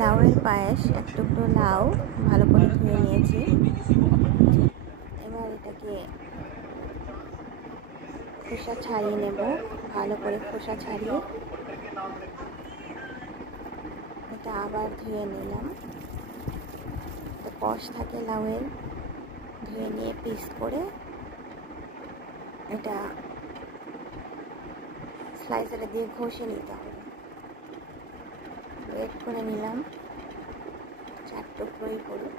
লাউয়ের পায়েস, এক টুকরো লাউ ভালো করে ধুয়ে নিয়েছি। এবার এটাকে খোসা ছাড়িয়ে নেব। ভালো করে খোসা ছাড়িয়ে এটা আবার ধুয়ে নিলাম। তো কষ থাকে লাউয়ের, ধুয়ে নিয়ে পিস করে এটা স্লাইসারে দিয়ে ঘষে নিতে হবে। গ্রেট করে নিলাম, 4 টুকরোই পড়ুক।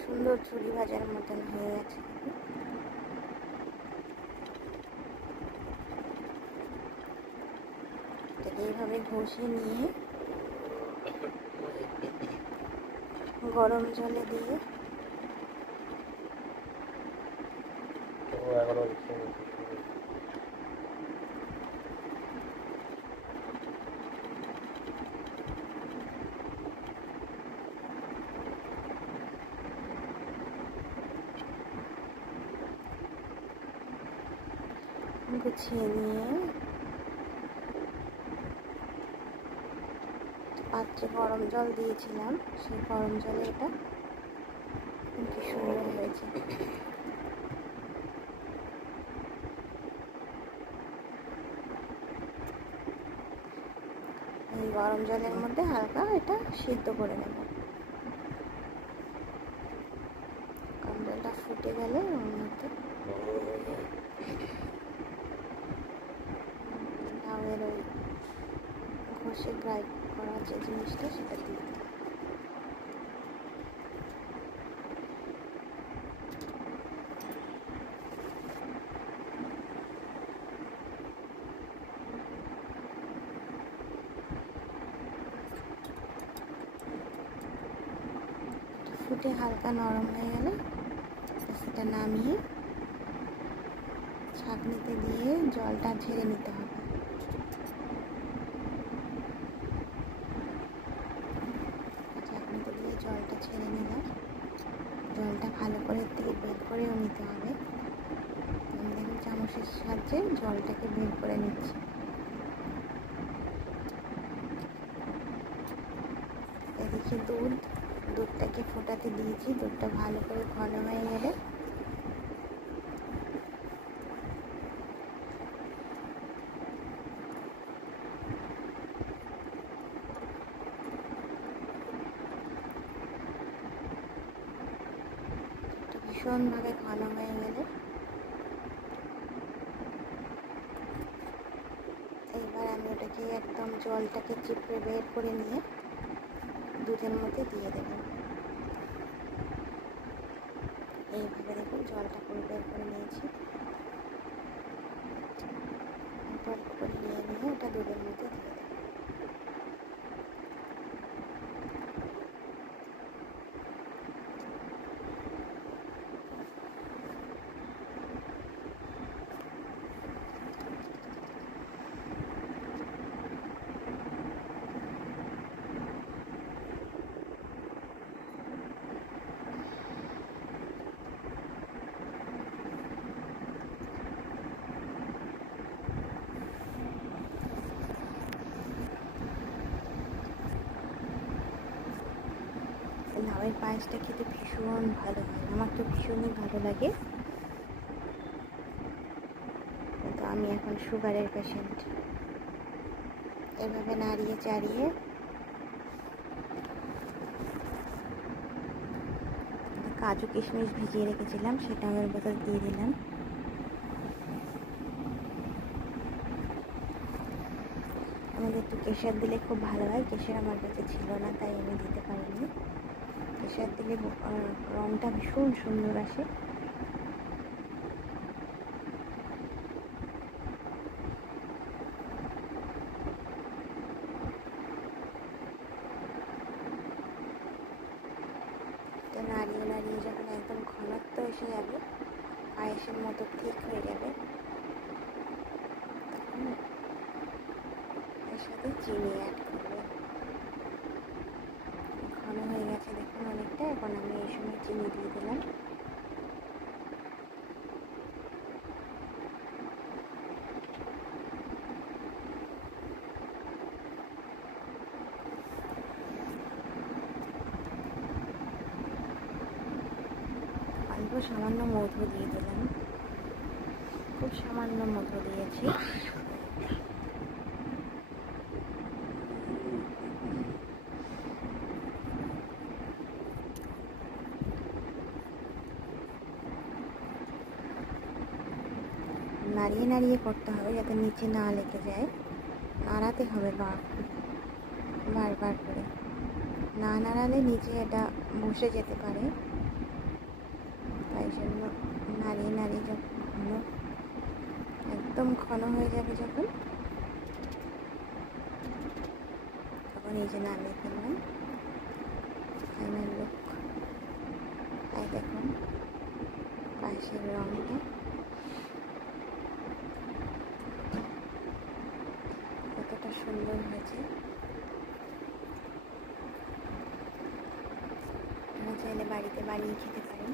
সুন্দর ঝুড়ি ভাজার মতন হয়ে গেছে। এইভাবে ঘষে নিয়ে গরম জলে দিয়ে গুছিয়ে নিয়ে পাত্রে গরম জল দিয়েছিলাম, সেই গরম জলে এটা কি সুন্দর হয়েছে। এই গরম জলের মধ্যে হালকা এটা সিদ্ধ করে নেব। গরম জলটা ফুটে গেলে ওর মধ্যে লাউয়ের ওই ঘষে গ্রাইন্ড করা যে জিনিসটা সেটা দিয়ে দিই। ফুটে হালকা নরম হয়ে গেলে সেটা নামিয়ে ছাঁকনিতে দিয়ে জলটা ঝেড়ে নিতে হবে। ছাঁকনিতে দিয়ে জলটা ছেড়ে নিলাম। জলটা ভালো করে থেকে বের করেও নিতে হবে। আমি দেখুন চামচের সাহায্যে জলটাকে বের করে নিচ্ছি। এদিকে দুধটাকে ফোটাতে দিয়েছি। দুধটা ভালো করে ঘন হয়ে গেলে ভীষণভাবে ঘন হয়ে গেলে এইবার আমি ওটাকে একদম জলটাকে চিপড়ে বের করে নিয়ে দুধের মধ্যে দিয়ে দেব। এইভাবে দেখুন জলটা পুরো বের করে নিয়েছি। অল্প করে নিয়ে ওটা দুধের মধ্যে দিয়ে দেব। লাউয়ের পায়েসটা খেতে ভীষণ ভালো হয়, আমার তো ভীষণই ভালো লাগে। তো আমি এখন সুগারের পেশেন্ট। এভাবে নাড়িয়ে চাড়িয়ে কাজু কিশমিশ ভিজিয়ে রেখেছিলাম সেটা আমি ওর ভেতর দিয়ে দিলাম। আমাদের একটু কেশর দিলে খুব ভালো হয়। কেশর আমার কাছে ছিল না, তাই আমি দিতে পারিনি। কেশর দিলে রঙটা ভীষণ সুন্দর আসে। তো নাড়িয়ে নাড়িয়ে যখন একদম ঘনত্ব এসে যাবে, পায়েসের মতো ঠিক হয়ে যাবে, তখন এর সাথে চিনি অ্যাড করবে। ঘন হয়ে গেছে দেখুন অনেকটা। এখন আমি এই সময় চিনি দিয়ে দিলাম। সামান্য মধু দিয়ে দিলাম, খুব সামান্য মধু দিয়েছি। নাড়িয়ে নাড়িয়ে করতে হবে যাতে নিচে না লেগে যায়, নাড়াতে হবে বারবার করে, না নাড়ালে নিচে এটা বসে যেতে পারে। তাই জন্য নাড়িয়ে নাড়িয়ে যখন একদম ঘন হয়ে যাবে তখন এই যে নামিয়ে ফেললাম। Final look. তাই দেখুন পায়েসের রঙটা কতটা সুন্দর হয়েছে। আপনারা চাইলে বাড়িতে বানিয়ে খেতে পারেন।